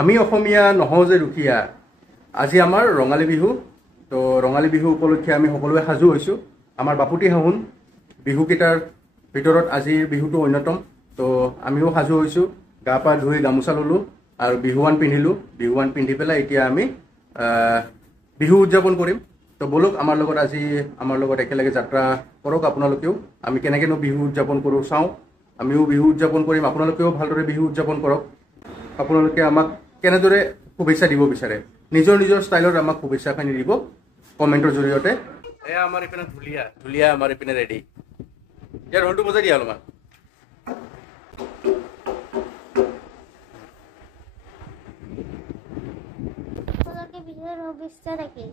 আমি অসমীয়া নহওঁ যে দুখীয়া। আজি আমাৰ ৰঙালী বিহু। তো ৰঙালী বিহু উপলক্ষে আমি সকলোৱে সাজু হৈছোঁ। আমাৰ বাপুতি সাহোন বিহুকেইটাৰ ভিতৰত আজিৰ বিহুটো অন্যতম। তো আমিও সাজু হৈছোঁ, গা পা ধুই গামোচা ল'লোঁ আৰু বিহুৱান পিন্ধিলোঁ। বিহুৱান পিন্ধি পেলাই এতিয়া আমি বিহু উদযাপন কৰিম। তো বলক আমাৰ লগত একেলগে যাত্ৰা কৰক আপোনালোকেও। আমি কেনেকৈনো বিহু উদযাপন কৰোঁ চাওঁ। আমিও বিহু উদযাপন কৰিম, আপোনালোকেও ভালদৰে বিহু উদযাপন কৰক। আপোনালোকে আমাক কেনেদৰে শুভেচ্ছা দিব বিচাৰে, নিজৰ ষ্টাইলত আমাক শুভেচ্ছাখিনি দিব কমেণ্টৰ জৰিয়তে। এয়া আমাৰ ইপিনে ঢুলীয়া আমাৰ ইপিনে ৰেডি। ইয়াৰ ঢোলটো বজাই দিয়া অলপমান। বিহুৰ শুভেচ্ছা থাকিল।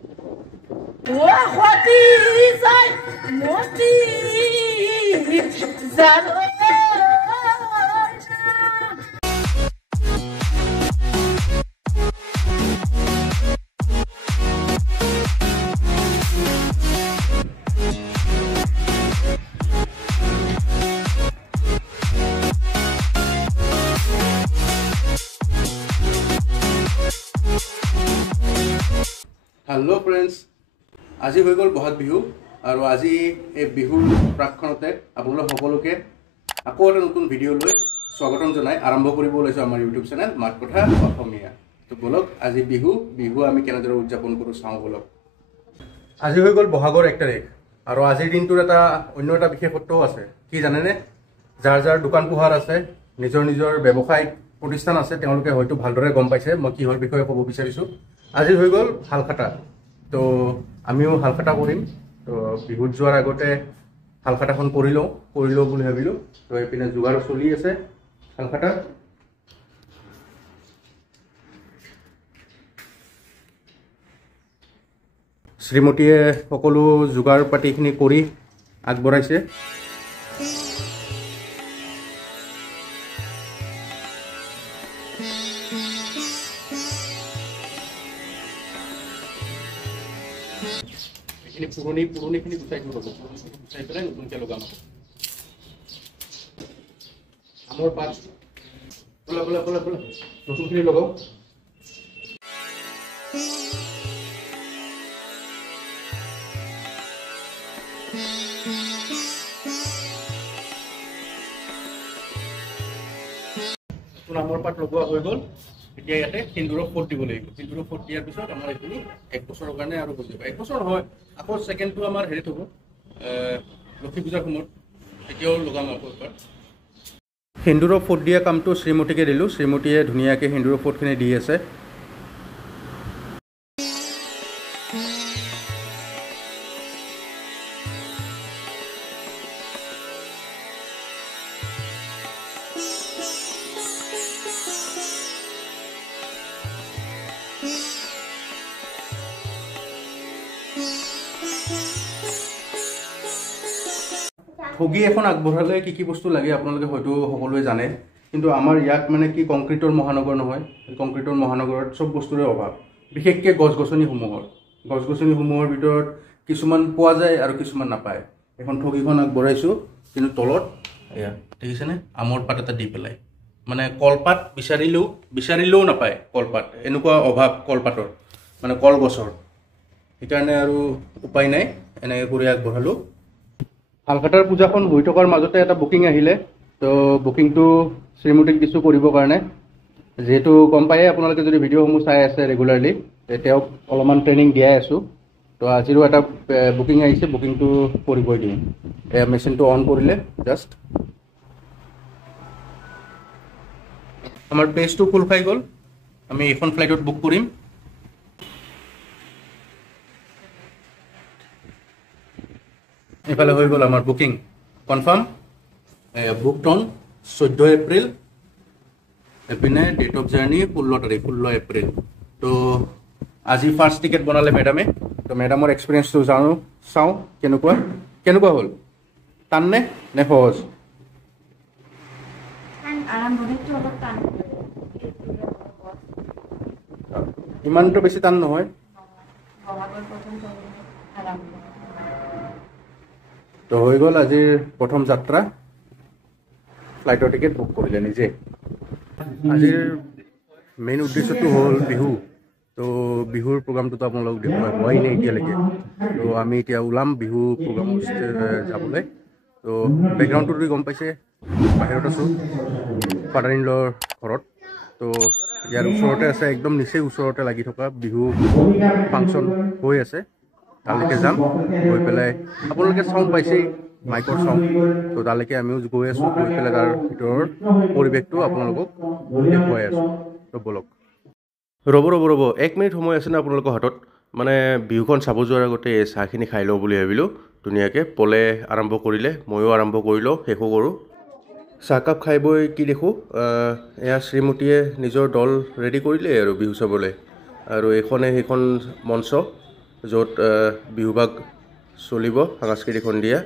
হেল্ল' ফ্ৰেণ্ডছ, আজি হৈ গ'ল বহাগ বিহু আৰু আজি এই বিহুৰ প্ৰাকক্ষণতে আপোনালোক সকলোকে আকৌ এটা নতুন ভিডিঅ' লৈ স্বাগতম জনাই আৰম্ভ কৰিব ওলাইছোঁ আমাৰ ইউটিউব চেনেল মাত কথা অসমীয়া। তো বলক আজি বিহু আমি কেনেদৰে উদযাপন কৰোঁ চাওঁ বলক। আজি হৈ গ'ল বহাগৰ 1 তাৰিখ আৰু আজিৰ দিনটোৰ অন্য এটা বিশেষত্বও আছে। কি জানেনে? যাৰ দোকান পোহাৰ আছে, নিজৰ ব্যৱসায়িক প্ৰতিষ্ঠান আছে, তেওঁলোকে হয়তো ভালদৰে গম পাইছে মই কিহৰ বিষয়ে ক'ব বিচাৰিছোঁ। আজি হৈ গ'ল হালখাতা। তো আমিও হালখাতা কৰিম। তো বিহুত যোৱাৰ আগতে হালখাতাখন কৰি লওঁ বুলি ভাবিলোঁ। তো এইপিনে যোগাৰ চলি আছে হালখাতা। শ্ৰীমতীয়ে সকলো যোগাৰ পাতিখিনি কৰি আগবঢ়াইছে। পুৰণিখিনি গুচাই দিব, গুচাই পেলাই নতুনকৈ লগাম। আমৰ পাত বলা নতুনখিনি লগাওঁ। আমৰ পাত লগোৱা হৈ গ'ল। এতিয়া ইয়াতে সিন্দুৰৰ ফোট দিব লাগিব। সিন্দুৰৰ ফোট দিয়াৰ পিছত আমাৰ এইখিনি 1 বছৰৰ কাৰণে আৰু হৈ যাব। 1 বছৰ নহয়, আকৌ ছেকেণ্ডটো আমাৰ হেৰিত হ'ব লক্ষী পূজাৰ সময়ত, তেতিয়াও লগাম আকৌ এবাৰ। সিন্দুৰৰ ফোট দিয়া কামটো শ্ৰীমতীকে দিলোঁ। শ্ৰীমতীয়ে ধুনীয়াকৈ সিন্দুৰৰ ফোটখিনি দি আছে। ঠগী এখন আগবঢ়ালে কি বস্তু লাগে আপোনালোকে হয়তো সকলোৱে জানে, কিন্তু আমাৰ ইয়াত মানে কি কংক্ৰিটৰ মহানগৰ নহয়। কংক্ৰিটৰ মহানগৰত চব বস্তুৰে অভাৱ, বিশেষকৈ গছ গছনিসমূহৰ ভিতৰত কিছুমান পোৱা যায় আৰু কিছুমান নাপায়। এখন ঠগীখন আগবঢ়াইছোঁ, কিন্তু তলত এয়া দেখিছেনে আমৰ পাত এটা দি পেলাই, মানে কলপাত বিচাৰিলেও নাপায়। কলপাত এনেকুৱা অভাৱ কলপাতৰ, মানে কলগছৰ। সেইকাৰণে আৰু উপায় নাই, এনেকৈ কৰি আগবঢ়ালোঁ। হালখাতাৰ পূজাখন হৈ থকাৰ মাজতে এটা বুকিং আহিলে। তো বুকিংটো শ্ৰীমতীক দিছোঁ কৰিবৰ কাৰণে। যিহেতু গম পায়ে আপোনালোকে যদি ভিডিঅ'সমূহ চাই আছে ৰেগুলাৰলি, তেওঁক অলপমান ট্ৰেইনিং দিয়াই আছোঁ। তো আজিৰো এটা বুকিং আহিছে, বুকিংটো কৰিবই দিম। মেচিনটো অন কৰিলে জাষ্ট আমাৰ পেজটো খোল খাই গ'ল। আমি এইখন ফ্লাইটত বুক কৰিম। এইফালে হৈ গ'ল আমাৰ booking confirm. Booked on 14 April. এইপিনে ডেট অফ জাৰ্ণি 16 এপ্ৰিল। তো আজি ফাৰ্ষ্ট টিকেট বনালে মেডামে। তো মেডামৰ এক্সপিৰিয়েঞ্চটো চাওঁ কেনেকুৱা হ'ল। টান নে সহজ? ইমানটো বেছি টান নহয়। তো হৈ গ'ল আজিৰ প্ৰথম যাত্ৰা। ফ্লাইটৰ টিকেট বুক কৰিলে নিজে। আজিৰ মেইন উদ্দেশ্যটো হ'ল বিহু। তো বিহুৰ প্ৰগ্ৰামটোতো আপোনালোকক দেখুৱাই হোৱাই নাই এতিয়ালৈকে। তো আমি এতিয়া ওলাম বিহু প্ৰগ্ৰামত যাবলৈ। তো বেকগ্ৰাউণ্ডটো যদি গম পাইছে, বাহিৰত আছোঁ ফাদাৰ ইন ল'ৰ ঘৰত। তো ইয়াৰ ওচৰতে আছে, একদম নিচেই ওচৰতে লাগি থকা বিহু ফাংচন হৈ আছে। তালৈকে যাম, গৈ পেলাই আপোনালোকে চাউণ্ড পাইছেই, মাইকৰ চাউণ্ড। তো তালৈকে আমিও গৈ আছোঁ, গৈ পেলাই তাৰ ভিতৰৰ পৰিৱেশটো আপোনালোকক দেখুৱাই আছোঁ। তো ব'লক। ৰ'ব 1 মিনিট সময় আছে নে আপোনালোকৰ হাতত? মানে বিহুখন চাব যোৱাৰ আগতে চাহখিনি খাই লওঁ বুলি ভাবিলোঁ ধুনীয়াকৈ। পলে আৰম্ভ কৰিলে, ময়ো আৰম্ভ কৰি লওঁ, শেষো কৰোঁ। চাহকাপ খাই বৈ কি দেখোঁ, এয়া শ্ৰীমতীয়ে নিজৰ দল ৰেডি কৰিলে আৰু বিহু চাবলৈ। আৰু সেইখন মঞ্চ য'ত বিহুভাগ চলিব, সাংস্কৃতিক সন্ধিয়া।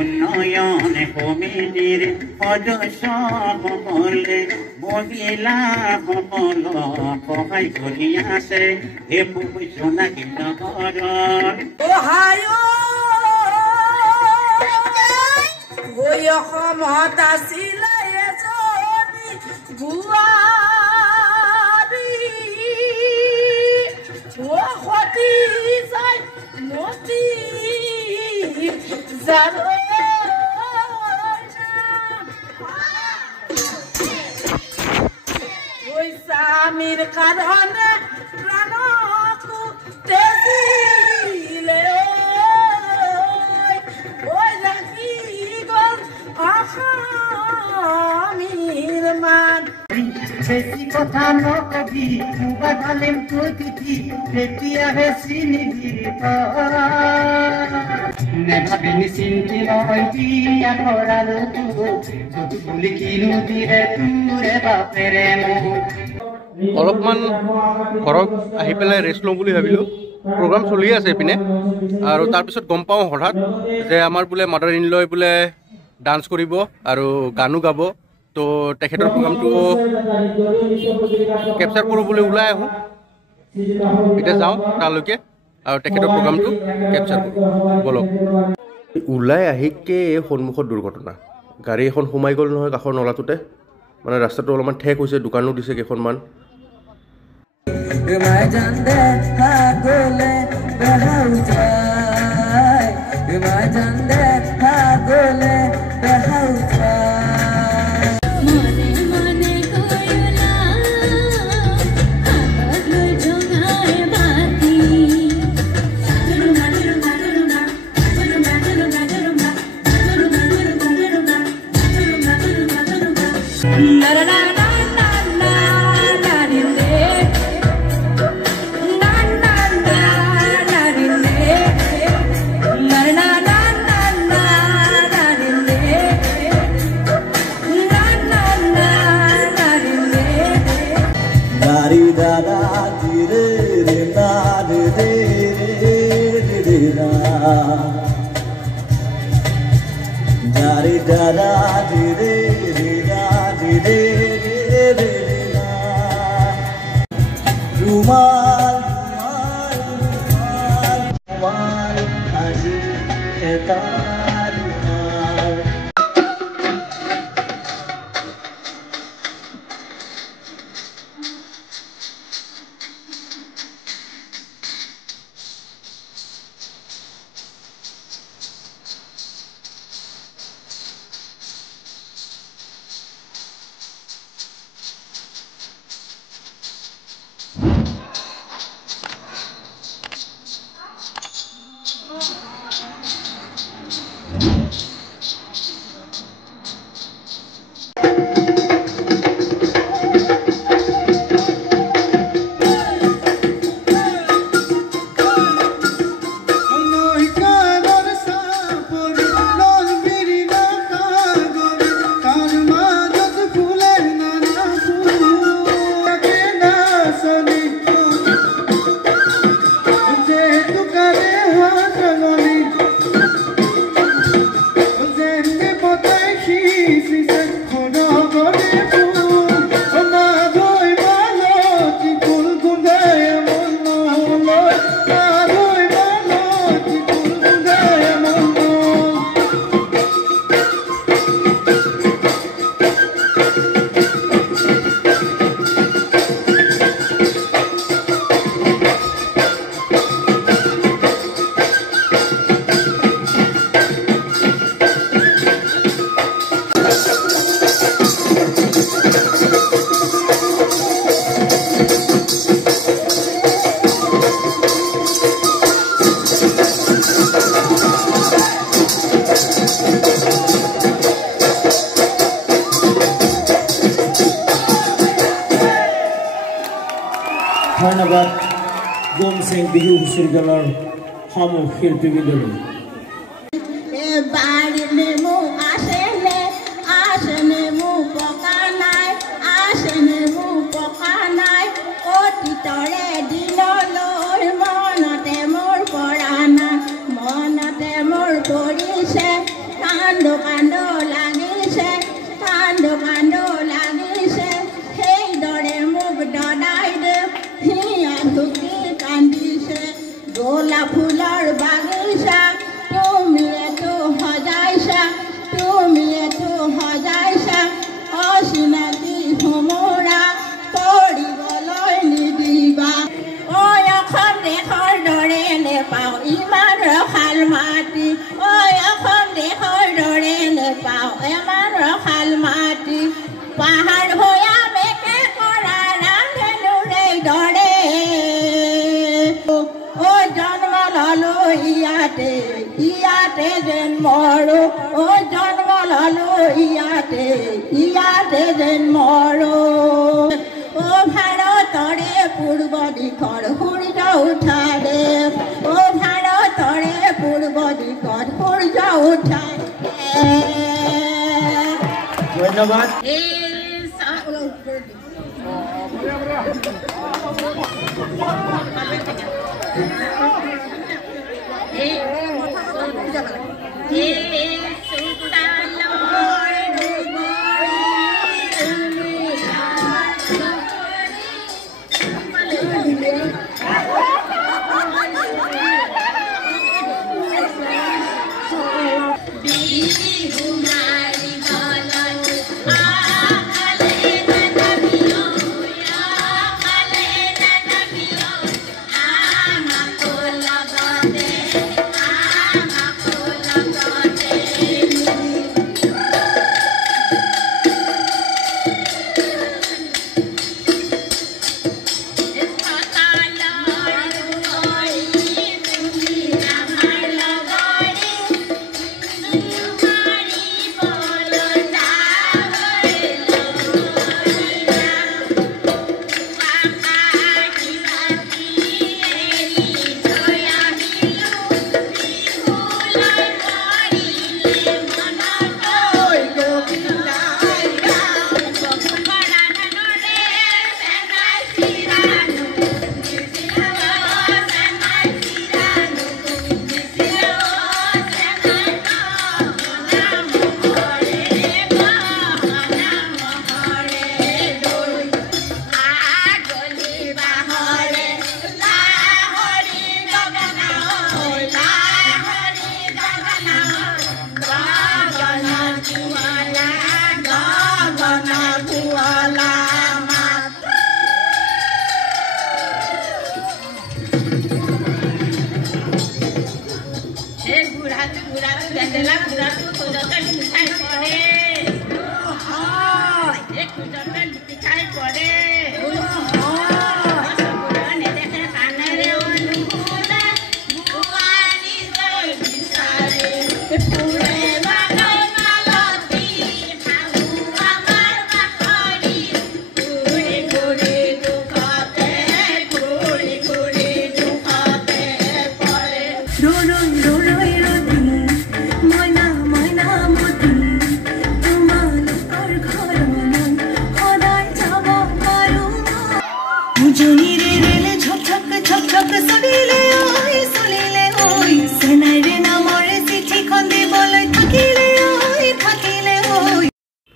উন্নয়ন কমিটিৰ সদস্যসকলে মহিলাসকলক সহায় কৰি আছে এই জোনাকী নগৰৰ। অসমত আছিলে এজনী বোৱাৰী, সতী যায় মতি স্বামীৰ কাৰণে প্ৰাণকো তেজিলে ৰাখি গ'ল অসমীৰ মান। বেছি কথা নকবি, মুগা ঢালিম তোৰ পিঠি, তেতিয়াহে চিনি নেভাবি নিচিন্তি নহয় বিয়া কৰালো তোক বুলি কিনো দিলে তোৰে বাপেৰে মোক। অলপমান ঘৰত আহি পেলাই ৰেষ্ট লওঁ বুলি ভাবিলোঁ। প্ৰগ্ৰাম চলি আছে এইপিনে, আৰু তাৰপিছত গম পাওঁ হঠাৎ যে আমাৰ বোলে মাদাৰ ইন লয় বোলে ডান্স কৰিব আৰু গানো গাব। তো তেখেতৰ প্ৰগ্ৰামটো কেপচাৰ কৰোঁ বুলি ওলাই আহোঁ। এতিয়া যাওঁ তালৈকে আৰু তেখেতৰ প্ৰগ্ৰামটো কেপচাৰ কৰোঁ, ব'লক। ওলাই আহিকে সন্মুখত দুৰ্ঘটনা, গাড়ী এখন সোমাই গ'ল নহয় কাষৰ নলাটোতে। মানে ৰাস্তাটো অলপমান ঠেক হৈছে, দোকানো দিছে কেইখনমান। ধন্যবাদ গোমসেং বিহু হুঁচৰি দলৰ সমূহ শিল্পীবিদলৈ বাড়ি নেমু আসে নেমু পকা নাই আসে নেমু পকা নাই অতীতৰে দিনলৈ মনতে মোৰ পৰা নাই মনতে মোৰ পৰিছে কান্দো কান্দো লাগিছে কান্দো কান্দো লাগিছে সেইদৰে মোক দদাই দে হিয়া ঢুকি কান্দিছে গোলাপ ফুলৰ বাগিচা তুমিয়েতো সজাইছা অচিনাকি ভোমোৰা পৰিবলৈ নিদিবা ঐ অসম দেশৰ দৰে নেপাওঁ ইমান ৰসাল মাটি ঐ অসম দেশৰ দৰে নেপাওঁ ইমান ৰসাল মাটি পাহাৰ ভৈয়ামেকে কৰা ৰান্ধেনুৰে দৰে ঐ জন্ম ললো ইয়াতে যেন মৰো ঐ জন্ম ললো ইয়াতে যেন মৰো ও ভাৰতৰে পূৰ্ব দিশৰ সূৰ্য উঠা দেশ ও ভাৰতৰে পূৰ্ব দিশৰ সূৰ্য উঠা ধন্যবাদ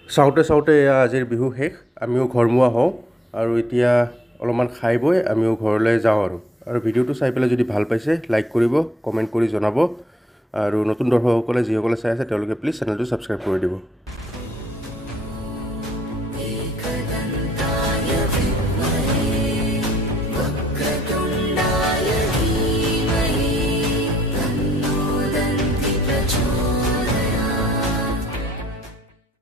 চাওঁতে চাওঁতে এয়া আজিৰ বিহু শেষ আমিও ঘৰমুৱা হওঁ আৰু এতিয়া অলপমান খাই বৈ আমিও ঘৰলৈ যাওঁ আৰু ভিডিঅ'টো চাই পেলাই যদি ভাল পাইছে লাইক কৰিব কমেণ্ট কৰি জনাব আৰু নতুন দৰ্শকসকলে যিসকলে চাই আছে তেওঁলোকে প্লিজ চেনেলটো ছাবস্ক্ৰাইব কৰি দিব